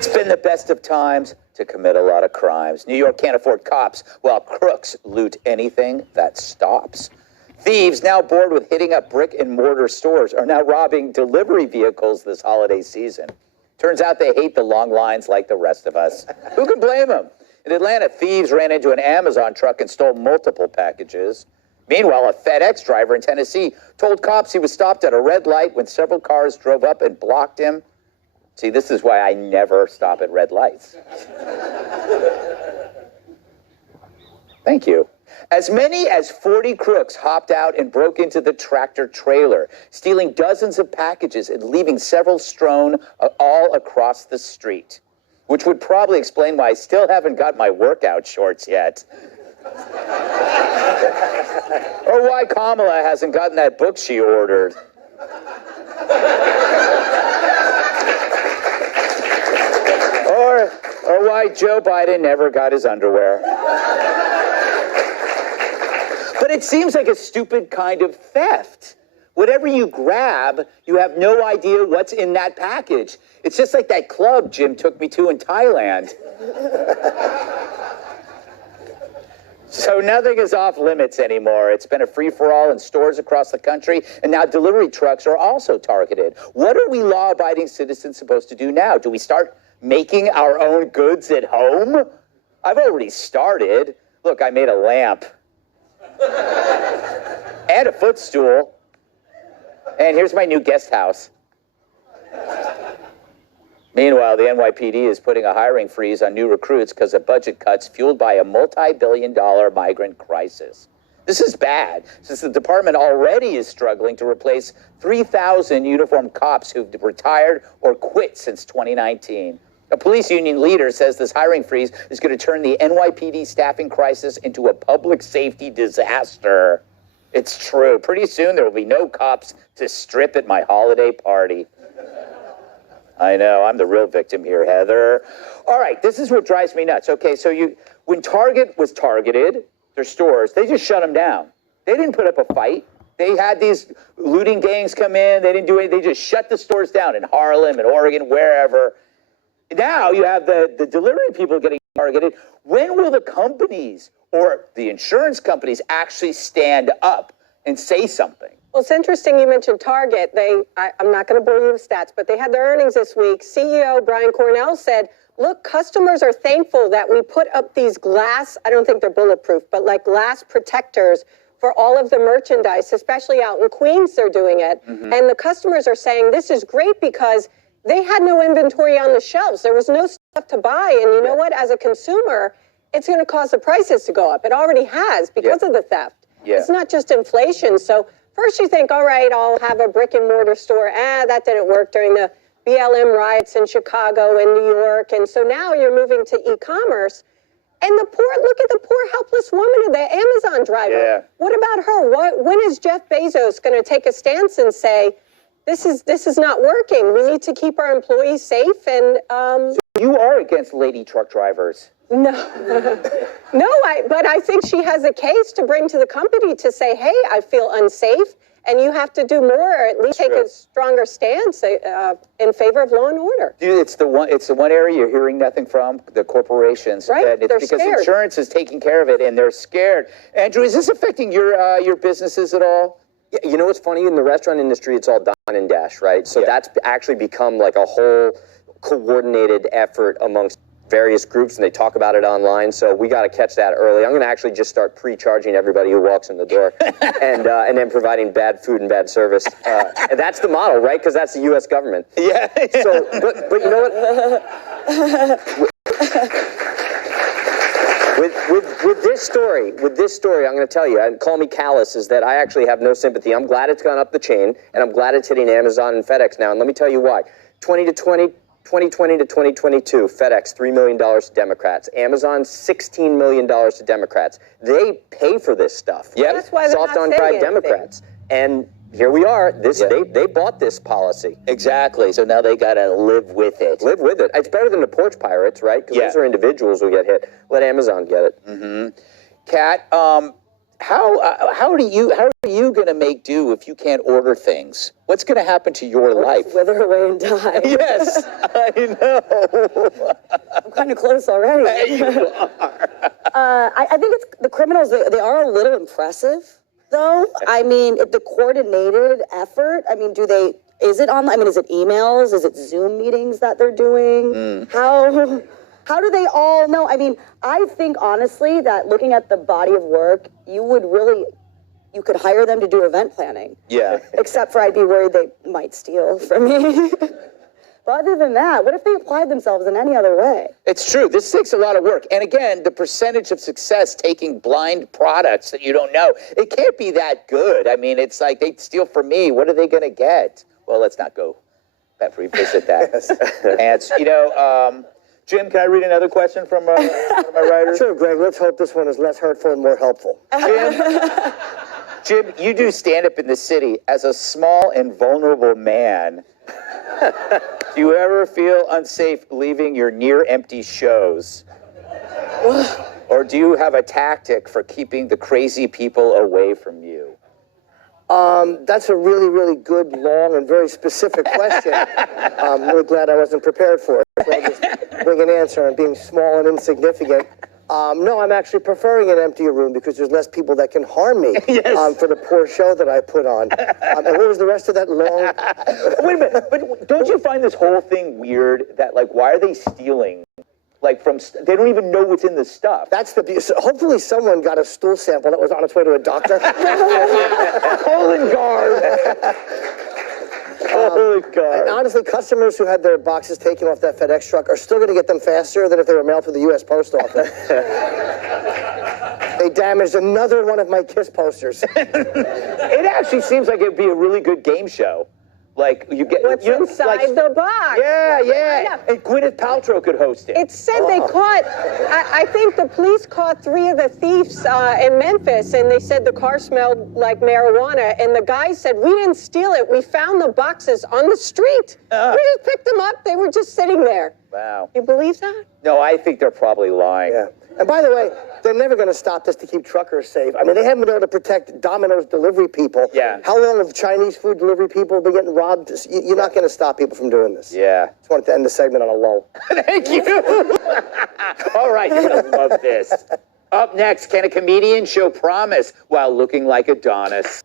It's been the best of times to commit a lot of crimes. New York can't afford cops, while crooks loot anything that stops. Thieves, now bored with hitting up brick and mortar stores, are now robbing delivery vehicles this holiday season. Turns out they hate the long lines like the rest of us. Who can blame them? In Atlanta, thieves ran into an Amazon truck and stole multiple packages. Meanwhile, a FedEx driver in Tennessee told cops he was stopped at a red light when several cars drove up and blocked him. See, this is why I never stop at red lights. Thank you. As many as 40 crooks hopped out and broke into the tractor trailer, stealing dozens of packages and leaving several strewn all across the street, which would probably explain why I still haven't got my workout shorts yet. Or why Kamala hasn't gotten that book she ordered. Or why Joe Biden never got his underwear. But it seems like a stupid kind of theft. Whatever you grab, you have no idea what's in that package. It's just like that club Jim took me to in Thailand. So nothing is off limits anymore. It's been a free-for-all in stores across the country, and now delivery trucks are also targeted. What are we law-abiding citizens supposed to do now? Do we start making our own goods at home? I've already started. Look, I made a lamp. And a footstool. And here's my new guest house. Meanwhile, the NYPD is putting a hiring freeze on new recruits because of budget cuts fueled by a multi-billion-dollar migrant crisis. This is bad, since the department already is struggling to replace 3,000 uniformed cops who've retired or quit since 2019. A police union leader says this hiring freeze is going to turn the NYPD staffing crisis into a public safety disaster. It's true. Pretty soon there will be no cops to strip at my holiday party. I know, I'm the real victim here, Heather. All right, this is what drives me nuts. Okay, so when Target was targeted, their stores, they just shut them down. They didn't put up a fight. They had these looting gangs come in. They didn't do anything. They just shut the stores down in Harlem and Oregon, wherever. Now you have the delivery people getting targeted. When will the companies or the insurance companies actually stand up and say something? Well, it's interesting you mentioned Target. I'm not going to bore you with stats, but they had their earnings this week. CEO Brian Cornell said, look, customers are thankful that we put up these glass, I don't think they're bulletproof, but like glass protectors for all of the merchandise, especially out in Queens, they're doing it. Mm-hmm. And the customers are saying this is great because they had no inventory on the shelves. There was no stuff to buy. And you know what? As a consumer, it's going to cause the prices to go up. It already has because of the theft. Yeah. It's not just inflation. So first you think, all right, I'll have a brick and mortar store. That didn't work during the BLM riots in Chicago and New York. And so now you're moving to e-commerce. And look at the poor helpless woman, the Amazon driver. Yeah. What about her? When is Jeff Bezos going to take a stance and say, this is not working. We need to keep our employees safe. And so you are against lady truck drivers. No, but I think she has a case to bring to the company to say, hey, I feel unsafe, and you have to do more, or at least take a stronger stance in favor of law and order. Dude, it's the one area you're hearing nothing from, the corporations. Right, and it's because scared. Insurance is taking care of it, and they're scared. Andrew, is this affecting your businesses at all? Yeah, you know what's funny? In the restaurant industry, it's all dine and dash, right? So that's actually become like a whole coordinated effort amongst various groups, and they talk about it online. So we got to catch that early. I'm going to actually just start pre-charging everybody who walks in the door, and then providing bad food and bad service. And that's the model, right? Because that's the U.S. government. Yeah. So, but you know what? With this story, I'm going to tell you, and call me callous, is that I actually have no sympathy. I'm glad it's gone up the chain, and I'm glad it's hitting Amazon and FedEx now. And let me tell you why. 2020 to 2022, FedEx, $3 million to Democrats. Amazon, $16 million to Democrats. They pay for this stuff. Yep. That's why they're soft not on drive Democrats. And here we are. They bought this policy. Exactly. So now they got to live with it. Live with it. It's better than the porch pirates, right? Because those are individuals who get hit. Let Amazon get it. Mm-hmm. Kat, how are you are you going to make do if you can't order things? What's going to happen to your life? Wither away and die. Yes, I know. I'm kind of close already. You are. I think it's the criminals. They are a little impressive, though. I mean, the coordinated effort. I mean, is it online? I mean, is it emails? Is it Zoom meetings that they're doing? How do they all know? I mean, I think honestly that looking at the body of work, you could hire them to do event planning. Yeah. Except for I'd be worried they might steal from me. But other than that, what if they applied themselves in any other way? It's true. This takes a lot of work. And again, the percentage of success taking blind products that you don't know, it can't be that good. I mean, it's like they steal from me. What are they going to get? Well, let's not go revisit that. And, Jim, can I read another question from one of my writers? Sure, Greg. Let's hope this one is less hurtful and more helpful. Jim, you do stand-up in the city. As a small and vulnerable man, do you ever feel unsafe leaving your near-empty shows? Or do you have a tactic for keeping the crazy people away from you? That's a really, really good, long, and very specific question. I'm really glad I wasn't prepared for it. So I'll just bring an answer on being small and insignificant. No, I'm actually preferring an emptier room because there's less people that can harm me for the poor show that I put on. And what was the rest of that long? Wait a minute, but don't you find this whole thing weird that, like, why are they stealing? Like, they don't even know what's in the stuff. That's the beauty. So hopefully someone got a stool sample that was on its way to a doctor. Colon guard. Holy God. And honestly, customers who had their boxes taken off that FedEx truck are still going to get them faster than if they were mailed to the U.S. Post Office. They damaged another one of my KISS posters. It actually seems like it'd be a really good game show. Like, you get What's inside the box? Yeah. And Gwyneth Paltrow could host it. It said they caught, I think the police caught 3 of the thieves in Memphis, and they said the car smelled like marijuana, and the guy said, we didn't steal it, we found the boxes on the street. We just picked them up, they were just sitting there. Wow. You believe that? No, I think they're probably lying. Yeah. And by the way, they're never going to stop this to keep truckers safe. I mean, they haven't been able to protect Domino's delivery people. Yeah. How long have Chinese food delivery people been getting robbed? You're not going to stop people from doing this. Yeah. Just wanted to end the segment on a lull. Thank you. All right, you're going to love this. Up next, can a comedian show promise while looking like Adonis?